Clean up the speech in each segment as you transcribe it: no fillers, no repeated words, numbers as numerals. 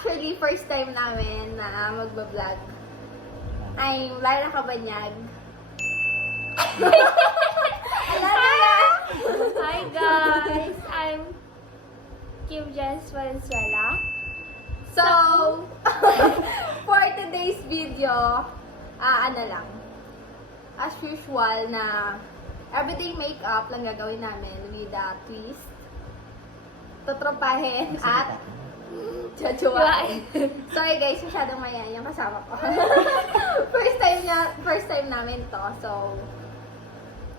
Actually, first time namin na magbablog. I'm Lara Cabanyag. Hi guys! I'm Kim Jess Valenzuela. So, for today's video, ano lang, as usual na everyday makeup lang gagawin namin with a twist. Tutropahin at chachuain. Sorry guys, masyadong mayan yung kasama ko. first time namin to, so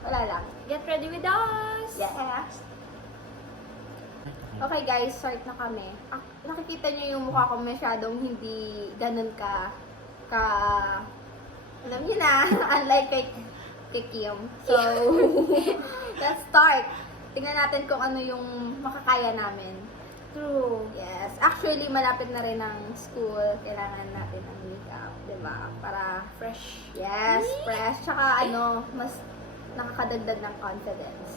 wala lang. Get ready with us! Yes. Okay guys, start na kami. Nakikita niyo yung mukha ko masyadong hindi ganun ka, alam niyo na, unlike kay Kim. So, let's start. Tingnan natin kung ano yung makakaya namin. True. Yes. Actually, malapit na rin ang school. Kailangan natin ng makeup, diba? Para Fresh. yes, fresh. Tsaka mas nakakadagdag ng confidence.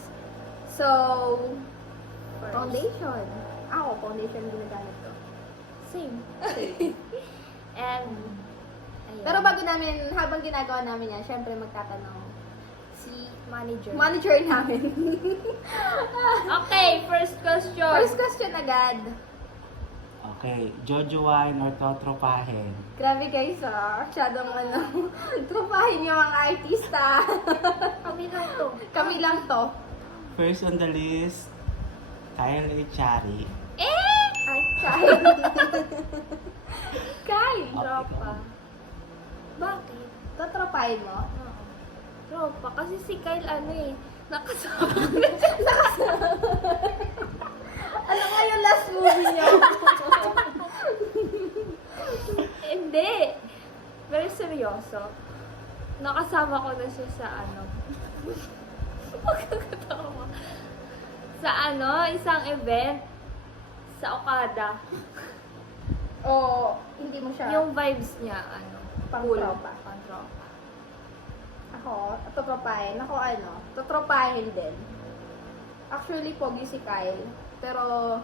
So, foundation. Ako, foundation ginagamit ko. Same. And, ayan. Pero habang ginagawa namin yan, syempre magtatanong si manager namin. Okay, first question. First question agad. Okay, jojowain or totropahin? Grabe guys, masyadong trupahin yung mga artista. Kami lang to. Kami lang to. First on the list, Kyle Echari. Ay, Kyle. Kyle. Tropa. Bakit? Tatrapahin mo? Oo. Tropa. Kasi si Kyle nakasama. Ano nga yung last movie niya? Hindi. Very seryoso. Nakasama ko na siya sa Pagkakatawa. Sa isang event sa Okada. O, hindi mo siya. Yung vibes niya, Pang-tropa. Pang-tropa. Ako, tatrapahin. Ako, tatrapahin din. Actually, pogi si Kyle. Pero,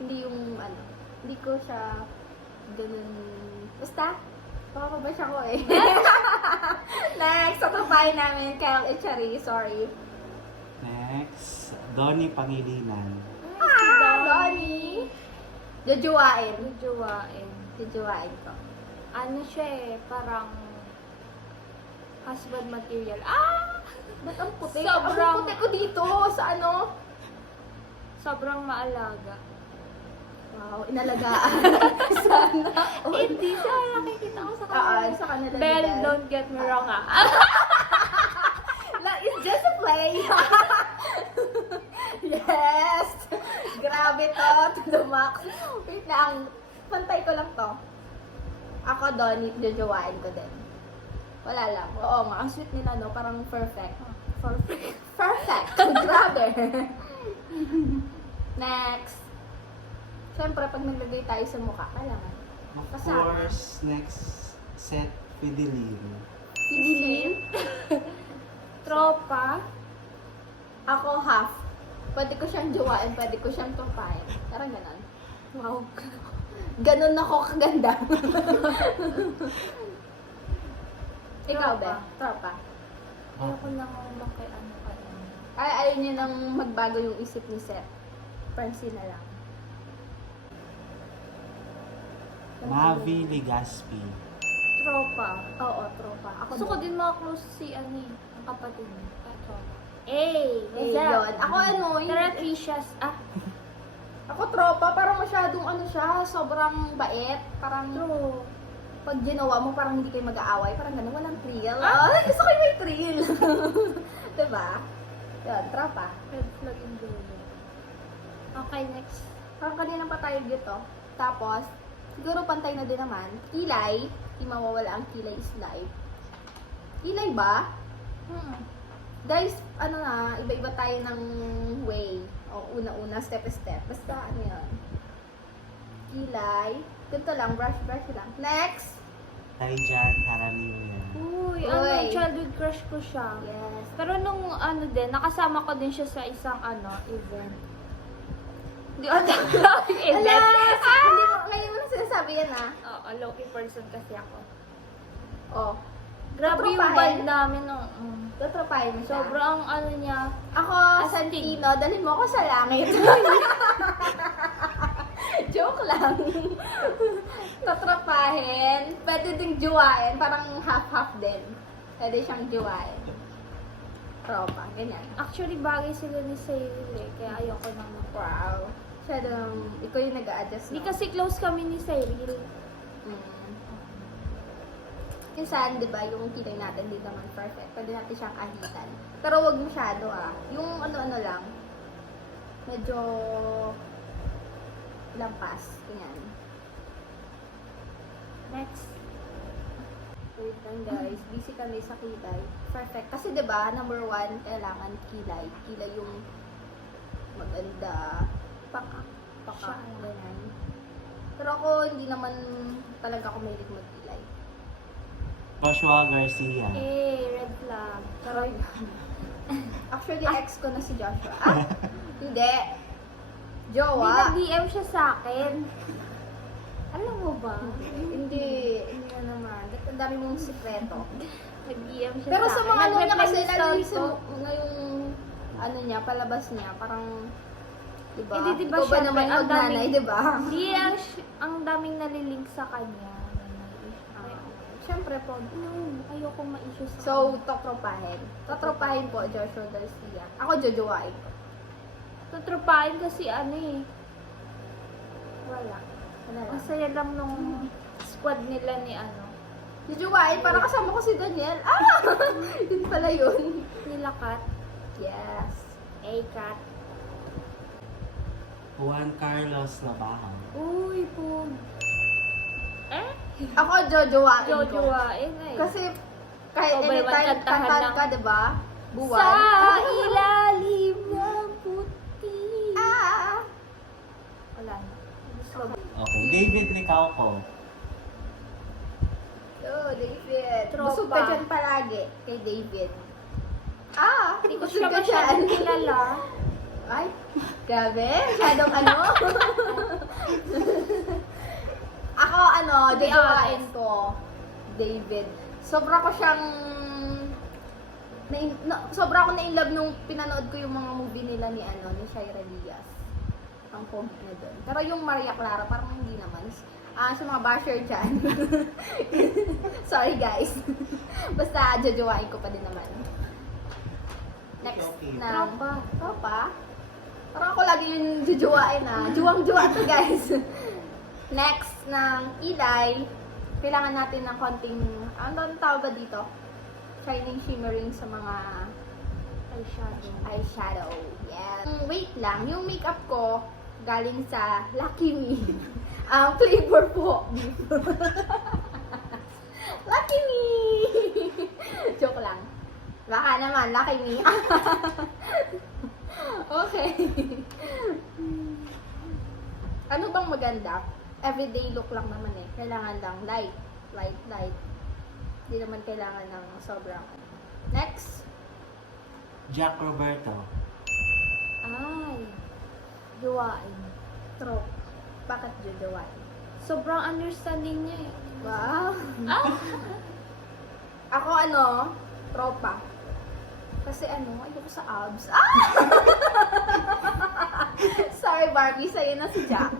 hindi yung, hindi ko siya ganun. Basta, papabash ako eh. Next, tatrapahin namin, Kyle Echari. Sorry. Next, Donnie Pangilinan. Si Donnie! Jojowain. Jojowain. Jojowain ko. Siya parang husband material. Ba't ang puti? Sobrang- Ang puti ko dito sa Sobrang maalaga. Wow, inalagaan. Sana. Hindi siya, nakikita ko sa kanila. Sa kanila. Belle, don't get me wrong It's just a play. Yes! Grabe to the max. Wait lang. Pantay ko lang to. Ako, Donnie, jojowain ko din. Wala lang. Oo nga, ang sweet nila, no? Parang perfect. Perfect! Grabe! Next. Siyempre, pag naglagay tayo sa mukha, kailangan. Of Kasama. course, next set, Fidelin. Sibilin. Tropa. Ako, half. Pwede ko siyang jowain, pwede ko siyang tumpahin. Parang ganon. Wow. Ganon ako kaganda. Ikaw, Tropa. Be? Tropa. Ayoko lang naman kay Ayaw niya nang magbago yung isip ni Seth. Francine na lang. Mavi Legaspi. Tropa. Oo, tropa. Ako Gusto ko din mga close si ang kapatid niya. Tropa. yun. Ako Tara, Tricias. ako tropa, parang masyadong siya, sobrang bait. Parang, True. pag ginawa mo, parang hindi kayo mag-aaway. Parang ganun, walang thrill. Gusto ko yung may thrill. Diba? Yun, tropa. Red flag in Julia. Okay, next. Parang kanina pa tayo dito. Tapos, siguro pantay na din naman. Kilay. Di mawawala ang kilay is life. Kilay ba? Guys, iba-iba tayo ng way. O, una-una, step-step. Basta, yun. Kilay. Ganito lang, brush lang. Next! Taijan Haramiya. Uy, Uy. childhood crush ko siya. Yes. Pero nung nakasama ko din siya sa isang event. Hindi ko alam yung event. Hindi mo, ngayon mo na sinasabi sabi yan ah. Oo, low-key person kasi ako. Oh. Grabe yung Tatropahin? band namin, no. Tatropahin mo siya. Sobrang ano niya. Ako, Santino, dalhin mo ako sa langit. Joke lang. Tatropahin. Pwede ding juwain. Parang half-half din. Pwede siyang juwain. Tropa, ganyan. Actually, bagay sila ni Cyril eh. Kaya ayoko nang Wow. Siya ikaw yung nag-a-adjust. Hindi no? kasi close kami ni Cyril. Minsan, di ba, yung kilay natin di naman perfect. Pwede natin siyang ahitan. Pero wag masyado ah. Yung ano-ano lang. Medyo lampas. Ganyan. Next. Wait lang guys. Busy kami sa kilay. Perfect. Kasi di ba, number 1, kailangan kilay. Kilay yung maganda. Paka. Siya. Ganyan. Pero ako, hindi naman talaga ako mahilig magkilay. Joshua Garcia. Red flag. Pero, actually, ex ko na si Joshua. Ah, hindi. Hindi Jowa. nag-DM siya sa akin. Alam mo ba? Hindi na naman. Ang dami mong sikreto. Nag-DM siya Pero sa sa akin. mga ano niya Nag-reply kasi, sa lalo story sa ko. ngayong, ano niya, palabas niya, parang, diba? Hindi, diba, Ikaw ba syempre, naman ang mag-nanay, daming- diba? Hindi, ang daming nalilink sa kanya. Siyempre po. No, ayoko ma-issue sa So, totropahin. Totropahin po, Joshua Garcia. Ako, jojowain ko. Tutropahin kasi ano eh. Wala. Ano lang. Ang saya lang nung squad nila ni ano. Jojowain, para kasama ko si Daniel. Ah! Yun pala yun. Nilakat. Yes. A-cat. Juan Carlos Labahan. Uy, po. Eh? Ako, jojowain ko. Jojowain eh. Kasi, kahit Oh, by one, anytime kantahan kantahan lang. ka, diba? Buwan. Sa ilalim ng puti. Ah! Wala na. Gusto ko. Okay, David Licauco. Oh, David. Tropa. Busog ka dyan palagi kay David. Ah! Hindi ko Busog siya ka masyadong dyan. kilala. Ay, grabe. Masyadong ano. Ako, ano, Be jojowain honest. ko. David. Sobra ko siyang sobra ako na-inlove nung pinanood ko yung mga movie nila ni Shaira Diaz. Ang pogi na doon. Pero yung Maria Clara, parang hindi naman. Sa mga basher dyan. Sorry guys. Basta jojowain ko pa din naman. Next Okay. na. Tropa. Tropa? Parang ako lagi yung jojowain ah. Juwang-juwa to guys. Next ng kilay. Kailangan natin ng konting, ano tawag ba dito? Shining, shimmering sa mga eyeshadow. Yes. Wait lang, yung makeup ko galing sa Lucky Me. Ang flavor po. Lucky Me! Joke lang. Baka naman, Lucky Me. Okay. Ano bang maganda? Everyday look lang naman eh. Kailangan lang light. Hindi naman kailangan ng sobrang. Next. Jack Roberto. Ay. Jowain. Trope. Bakit jojowain? Sobrang understanding niya eh. Wow. Ah! Ako ano, tropa. Kasi ayoko sa abs. Ah! Sorry Barbie, sa'yo na si Jack.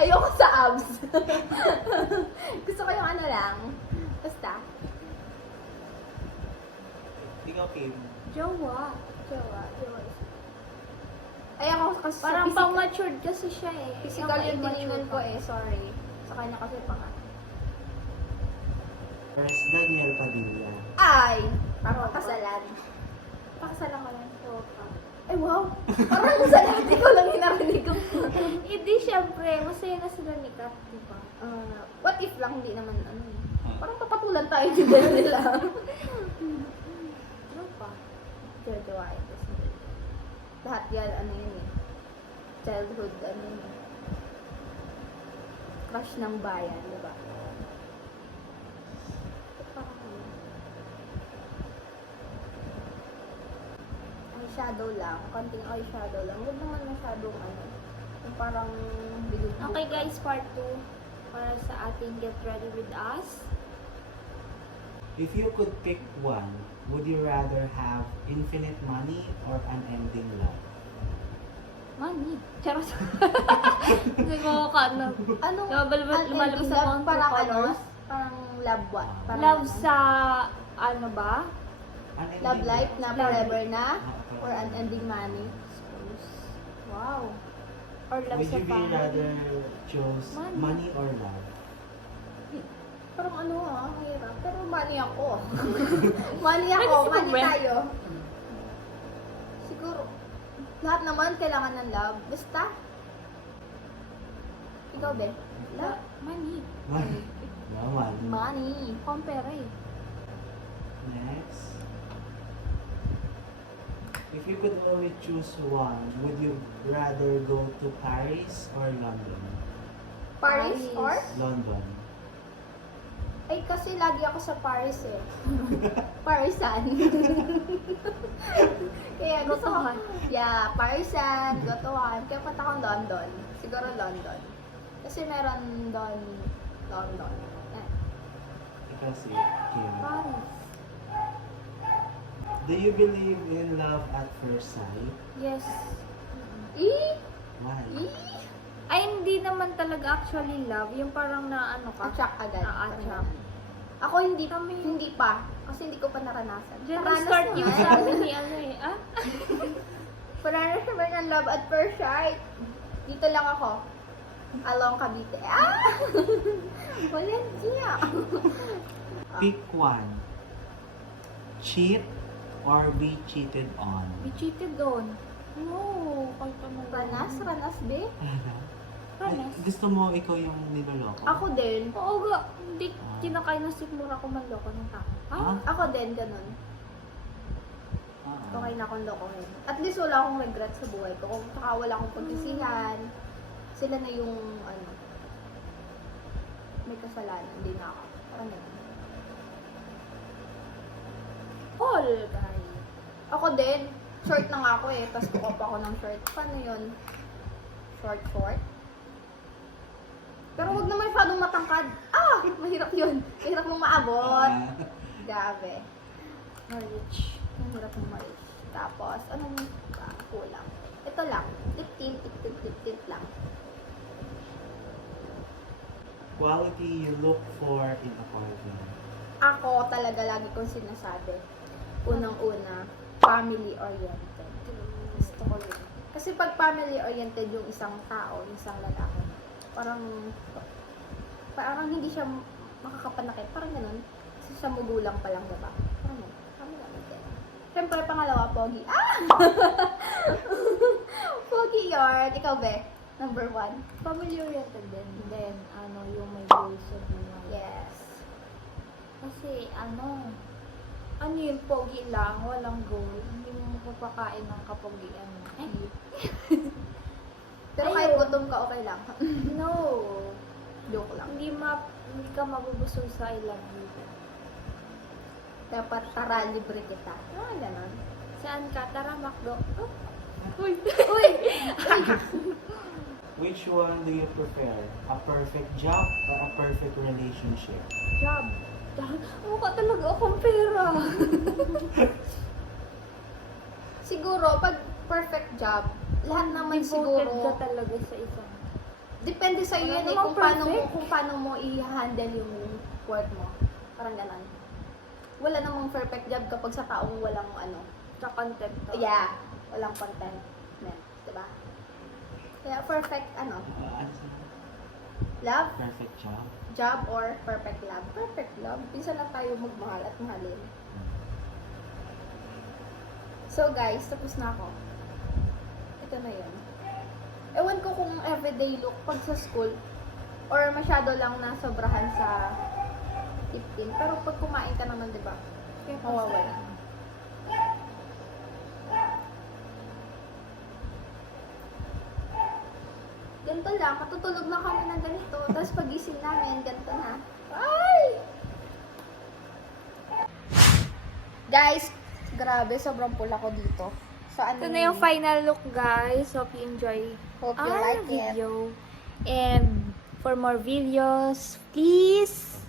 Ayoko sa abs. Gusto ko yung ano lang. Basta. Ikaw, Kim. Jowa. Jowa. Ay ako kasi Parang physical, pang-matured kasi siya eh. physical Ako yung tinignan immature ko pa. eh. Sorry. Sa kanya kasi pang First, Daniel Padilla. Ay! Parang pakasalan. Pakasalan ka lang. Ay wow! Parang sa lahat ikaw lang yung narinig ko. Hindi, syempre. Masaya na sila ni Kat, diba? What if lang hindi naman parang papatulan tayo din nila. Ano pa? Jojowain ko si David. Lahat yan, yun eh. Childhood, yun eh. Crush ng bayan, di ba? Parang eyeshadow lang. Konting eyeshadow lang. Huwag naman masyadong yung parang bilog. Okay guys, part 2. para sa ating Get Ready With Us. If you could pick one, would you rather have infinite money or unending love? Money. Charot. Hindi ko ka ano. Anong Lumalabas unending sa love? mga Parang ano? colors. Parang love what? Parang Love ano? sa ano ba? Unending Love life na forever na? Ah, Or unending money? Wow. Or love Would sa you be family. rather choose Money. money or love? Parang ano ang hirap. Pero money ako. money ako. Pwede si Money Gwen. tayo. Siguro, lahat naman kailangan ng love. Basta. Ikaw, be? Love? Money. Money. Naman. Money. Compare eh. Next. If you could only choose one, would you rather go to Paris or London? Paris Paris. or? London. Ay, kasi lagi ako sa Paris eh. Parisan. Kaya gusto ko. Gotohan. Yeah, Parisan, Gotohan. Kaya punta akong London. Siguro London. Kasi meron doon London. Eh. Ikaw si Kim. Paris. Do you believe in love at first sight? Yes. Why? Ay, hindi naman talaga actually love. Yung parang na ano ka. Attract agad. Na-attract. Ako hindi pa. Kasi hindi ko pa naranasan. Diyan Paranas start yung naman. sabi ni ano eh. Ah? Paranas naman ang love at first sight. Dito lang ako. Along Cavite. Ah! Valencia. Pick one. Cheat or be cheated on? Be cheated on. No. Kahit ano. Ranas, be? Ranas. Gusto mo ikaw yung niloloko? Ako din. Oo ga. Hindi kinakain na sigmura ko manloko ng tao. Ah? Ako din, ganun. Ah. Okay na akong lokohin. At least wala akong regret sa buhay ko. Kung saka wala akong pagsisihan, sila na yung, ano, may kasalanan. Hindi na ako. Parang ganun. Paul, guy. Ako din. Short na nga ako eh. Tapos kukuha pa ako ng short. Paano yun? Short? Pero wag na masyadong matangkad. Ah! Mahirap yun. Mahirap mong maabot. Grabe. Marriage. Mahirap mong ma-reach. Tapos, anong kulang? Ito lang. Lip tint lang. Quality you look for in a partner. Ako talaga lagi kong sinasabi. Unang-una, family-oriented. Gusto ko yun. Kasi pag family-oriented yung isang tao, yung isang lalaki, parang hindi siya makakapanakit. Parang ganun. Kasi siya magulang pa lang, diba? Parang ganun. Family-oriented. Siyempre, pangalawa, pogi. Ah! Pogi yun. Ikaw, be? Number 1. Family-oriented din. Then, ano, yung may goals sa buhay. Yes. Kasi, ano yung pogi lang, walang goal. Hindi mo mapapakain ng kapogian mo. Pero Ayun. kahit gutom ka, okay lang. No. Joke lang. Hindi ka mabubusog sa I love you. Dapat tara, libre kita. Ah, ganon. Saan ka? Tara, Macdo. Oh. Uy! Which one do you prefer? A perfect job or a perfect relationship? Job. Mukha talaga akong pera. Siguro, pag perfect job, lahat naman Devoted siguro, ka talaga sa isang. depende sa iyo Wala yan eh, namang kung paano mo i-handle yung work mo. Parang ganon. Wala namang perfect job kapag sa taong walang ano. Sa content ka. Yeah, walang contentment. Diba? Kaya perfect, ano, Ano sa- love, perfect job? job, or perfect love. Perfect love. Pinsan lang tayo magmahal at mahalin. So guys, tapos na ako. Ito na yun. Ewan ko kung everyday look pag sa school or masyado lang nasobrahan sa 15. Pero pag kumain ka naman, di ba? Mawawala. Ganito lang, matutulog na kami ng ganito. Tapos pagising namin, ganito na. Ay! Guys, grabe, sobrang pula ko dito. So, ano Ito na yung final look, guys. Hope you enjoy Hope you our like it. video. And For more videos, please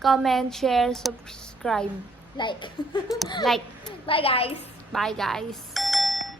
comment, share, subscribe. Like. Like. Bye, guys. Bye, guys.